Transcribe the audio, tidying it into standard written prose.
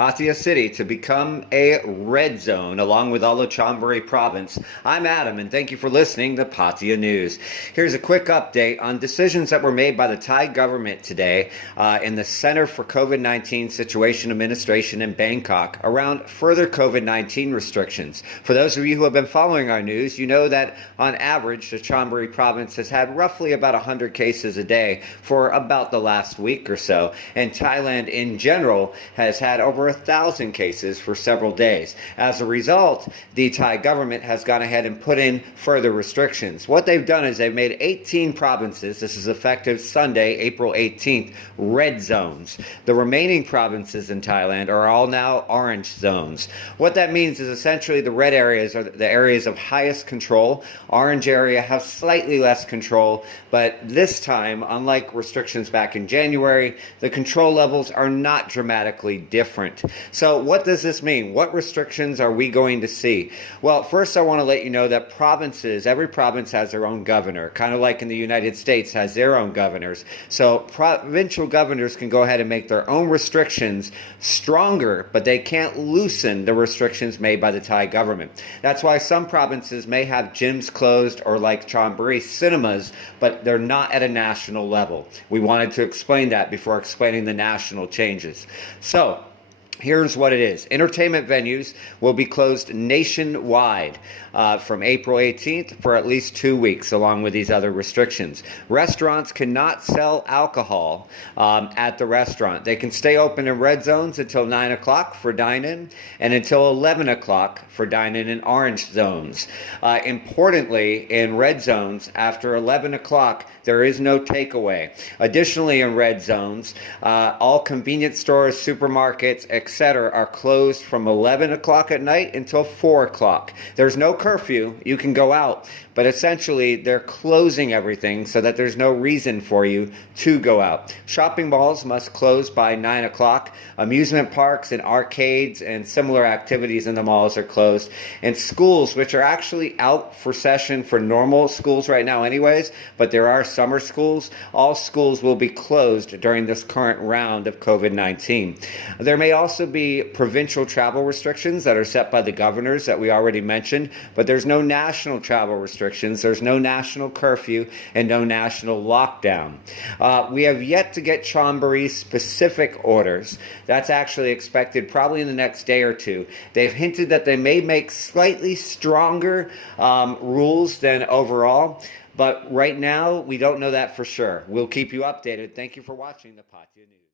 Pattaya City to become a red zone along with all of Chonburi province. I'm Adam and thank you for listening to Pattaya News. Here's a quick update on decisions that were made by the Thai government today in the Center for COVID-19 Situation Administration in Bangkok around further COVID-19 restrictions. For those of you who have been following our news, you know that on average the Chonburi province has had roughly about 100 cases a day for about the last week or so, and Thailand in general has had over 1,000 cases for several days. As a result, the Thai government has gone ahead and put in further restrictions. What they've done is they've made 18 provinces, this is effective Sunday, April 18th, red zones. The remaining provinces in Thailand are all now orange zones. What that means is essentially the red areas are the areas of highest control. Orange area have slightly less control, but this time, unlike restrictions back in January, the control levels are not dramatically different. So what does this mean? What restrictions are we going to see? Well, first I want to let you know that every province has their own governor, kind of like in the United States has their own governors. So provincial governors can go ahead and make their own restrictions stronger, but they can't loosen the restrictions made by the Thai government. That's why some provinces may have gyms closed or, like Chonburi, cinemas, but they're not at a national level. We wanted to explain that before explaining the national changes. So here's what it is. Entertainment venues will be closed nationwide from April 18th for at least 2 weeks, along with these other restrictions. Restaurants cannot sell alcohol at the restaurant. They can stay open in red zones until 9 o'clock for dine-in and until 11 o'clock for dine-in in orange zones. Importantly, in red zones, after 11 o'clock, there is no takeaway. Additionally, in red zones, all convenience stores, supermarkets, etc. are closed from 11 o'clock at night until 4 o'clock. There's no curfew. You can go out, but essentially they're closing everything so that there's no reason for you to go out. Shopping malls must close by 9 o'clock. Amusement parks and arcades and similar activities in the malls are closed. And schools, which are actually out for session for normal schools right now anyways, but there are summer schools, all schools will be closed during this current round of COVID-19. There may also be provincial travel restrictions that are set by the governors that we already mentioned, but there's no national travel restrictions, there's no national curfew, and no national lockdown. We have yet to get Chonburi specific orders. That's actually expected probably in the next day or two. They've hinted that they may make slightly stronger rules than overall, but right now we don't know that for sure. We'll keep you updated. Thank you for watching the Pattaya News.